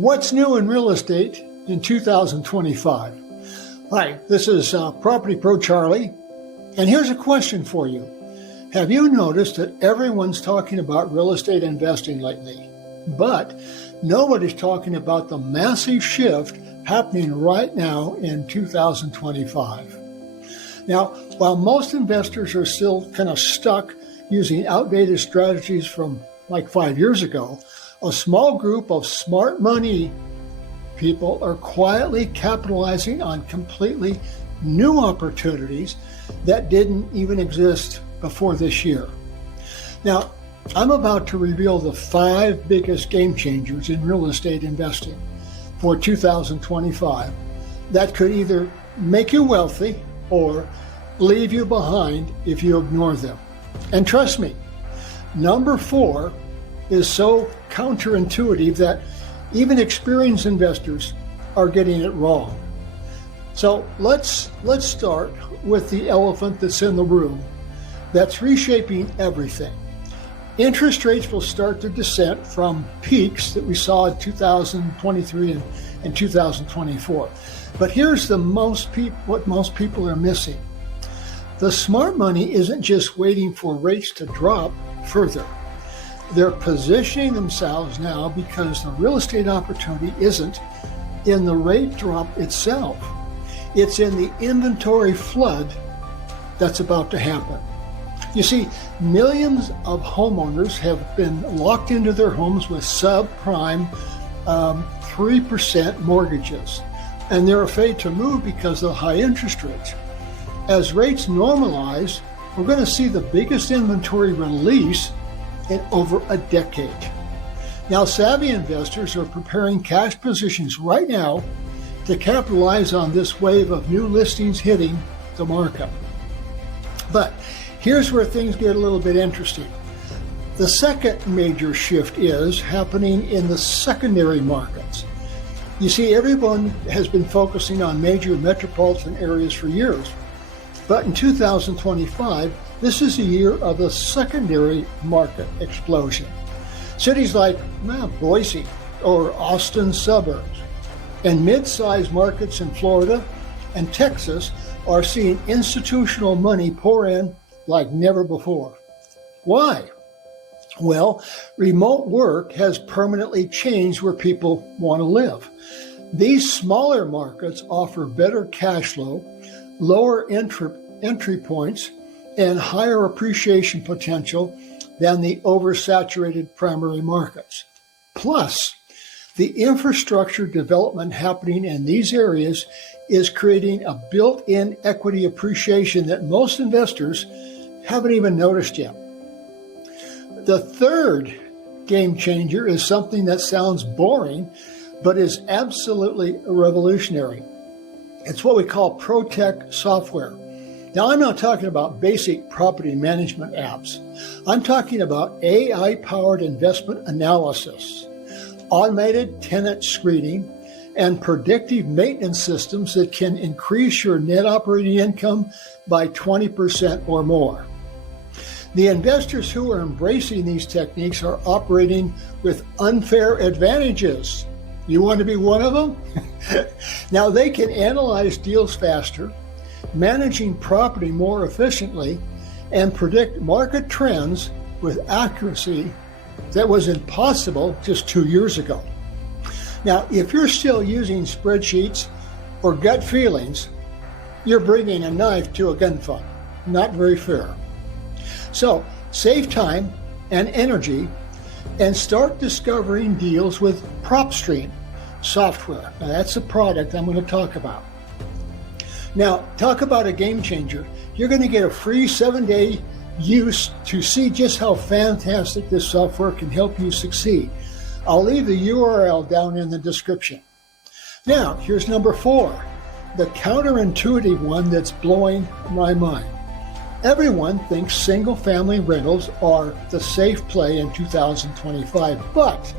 What's new in real estate in 2025? Hi, this is Property Pro Charlie, and here's a question for you. Have you noticed that everyone's talking about real estate investing lately, but nobody's talking about the massive shift happening right now in 2025? Now, while most investors are still kind of stuck using outdated strategies from like 5 years ago, a small group of smart money people are quietly capitalizing on completely new opportunities that didn't even exist before this year. Now, I'm about to reveal the 5 biggest game changers in real estate investing for 2025 that could either make you wealthy or leave you behind if you ignore them. And trust me, number 4 is so counterintuitive that even experienced investors are getting it wrong. So let's start with the elephant that's in the room that's reshaping everything. Interest rates will start their descent from peaks that we saw in 2023 and 2024. But here's what most people are missing. The smart money isn't just waiting for rates to drop further. They're positioning themselves now because the real estate opportunity isn't in the rate drop itself. It's in the inventory flood that's about to happen. You see, millions of homeowners have been locked into their homes with subprime 3% mortgages, and they're afraid to move because of high interest rates. As rates normalize, we're going to see the biggest inventory release in over a decade. Now, savvy investors are preparing cash positions right now to capitalize on this wave of new listings hitting the market. But here's where things get a little bit interesting. The second major shift is happening in the secondary markets. You see, everyone has been focusing on major metropolitan areas for years, but in 2025, this is a year of a secondary market explosion. Cities like Boise or Austin suburbs and mid-sized markets in Florida and Texas are seeing institutional money pour in like never before. Why? Well, remote work has permanently changed where people want to live. These smaller markets offer better cash flow, lower entry points, and higher appreciation potential than the oversaturated primary markets. Plus, the infrastructure development happening in these areas is creating a built-in equity appreciation that most investors haven't even noticed yet. The third game changer is something that sounds boring, but is absolutely revolutionary. It's what we call ProTech software. Now, I'm not talking about basic property management apps. I'm talking about AI-powered investment analysis, automated tenant screening, and predictive maintenance systems that can increase your net operating income by 20% or more. The investors who are embracing these techniques are operating with unfair advantages. You want to be one of them? Now, they can analyze deals faster, managing property more efficiently, and predict market trends with accuracy that was impossible just 2 years ago. Now, if you're still using spreadsheets or gut feelings, you're bringing a knife to a gunfight. Not very fair. So, save time and energy and start discovering deals with PropStream software. Now, that's a product I'm going to talk about. Now, talk about a game changer. You're going to get a free 7-day use to see just how fantastic this software can help you succeed. I'll leave the URL down in the description. Now, here's number 4, the counterintuitive one that's blowing my mind. Everyone thinks single-family rentals are the safe play in 2025, but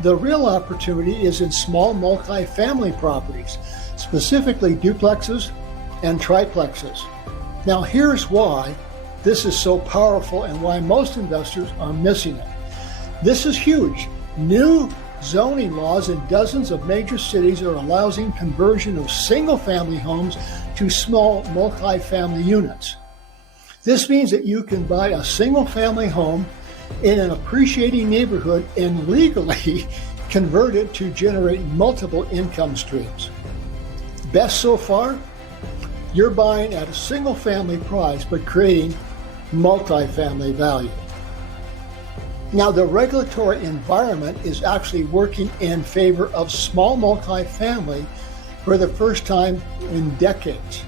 the real opportunity is in small multi-family properties, specifically duplexes and triplexes. Now, here's why this is so powerful and why most investors are missing it. This is huge. New Zoning laws in dozens of major cities are allowing conversion of single-family homes to small multi-family units. This means that you can buy a single-family home in an appreciating neighborhood and legally convert it to generate multiple income streams. Best so far? You're buying at a single-family price but creating multi-family value. Now, the regulatory environment is actually working in favor of small multifamily for the first time in decades.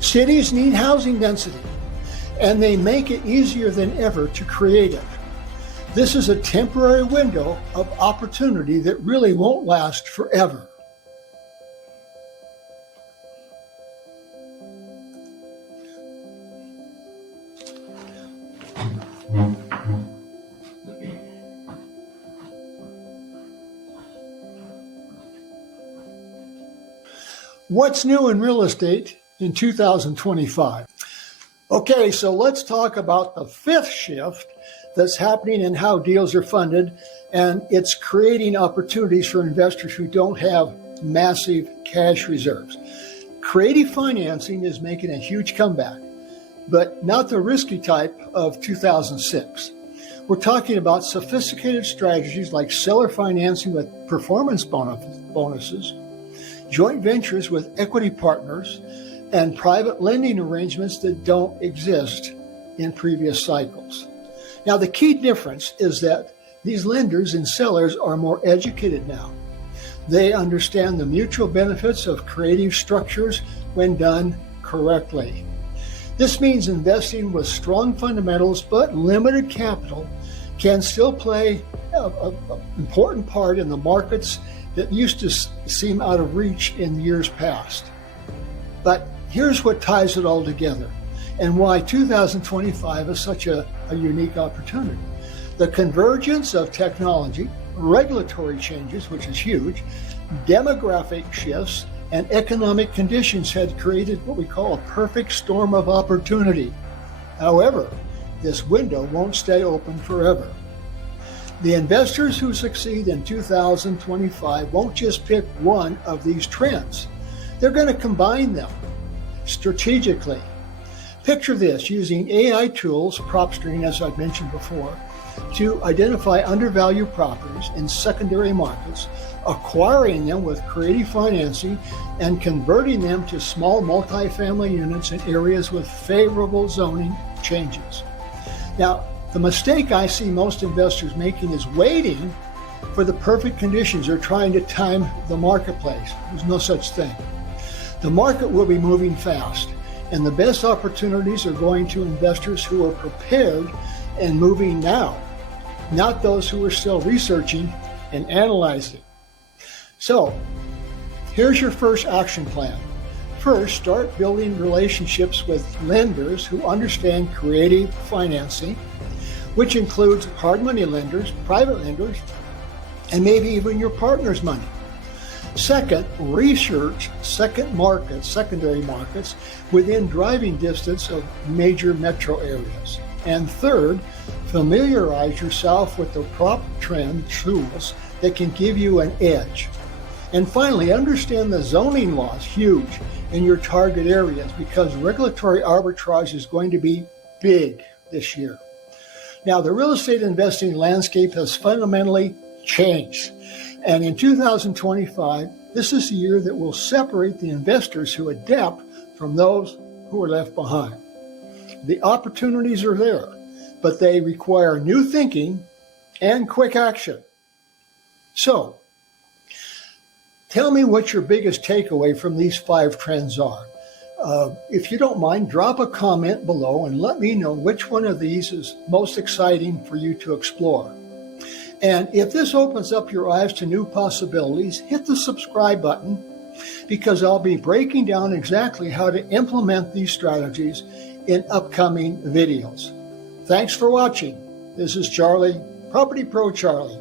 Cities need housing density, and they make it easier than ever to create it. This is a temporary window of opportunity that really won't last forever. What's new in real estate in 2025? Okay, so let's talk about the fifth shift that's happening in how deals are funded, and it's creating opportunities for investors who don't have massive cash reserves. Creative financing is making a huge comeback, but not the risky type of 2006. We're talking about sophisticated strategies like seller financing with performance bonuses, joint ventures with equity partners, and private lending arrangements that don't exist in previous cycles. Now, the key difference is that these lenders and sellers are more educated now. They understand the mutual benefits of creative structures when done correctly. This means investing with strong fundamentals but limited capital can still play an important part in the markets that used to seem out of reach in years past. But here's what ties it all together and why 2025 is such a unique opportunity. The convergence of technology, regulatory changes, which is huge, demographic shifts, and economic conditions had created what we call a perfect storm of opportunity. However, this window won't stay open forever. The investors who succeed in 2025 won't just pick one of these trends. They're going to combine them strategically. Picture this, using AI tools, PropStream, as I've mentioned before, to identify undervalued properties in secondary markets, acquiring them with creative financing, and converting them to small multifamily units in areas with favorable zoning changes. Now, the mistake I see most investors making is waiting for the perfect conditions or trying to time the marketplace. There's no such thing. The market will be moving fast, and the best opportunities are going to investors who are prepared and moving now, not those who are still researching and analyzing. So, here's your first action plan. First, start building relationships with lenders who understand creative financing, which includes hard money lenders, private lenders, and maybe even your partner's money. Second, research secondary markets within driving distance of major metro areas. And third, familiarize yourself with the prop trend tools that can give you an edge. And finally, understand the zoning laws, huge, in your target areas, because regulatory arbitrage is going to be big this year. Now, the real estate investing landscape has fundamentally changed. And in 2025, this is the year that will separate the investors who adapt from those who are left behind. The opportunities are there, but they require new thinking and quick action. So, tell me what your biggest takeaway from these 5 trends are. If you don't mind, drop a comment below and let me know which one of these is most exciting for you to explore. And if this opens up your eyes to new possibilities, hit the subscribe button, because I'll be breaking down exactly how to implement these strategies in upcoming videos. Thanks for watching. This is Charlie, Property Pro Charlie.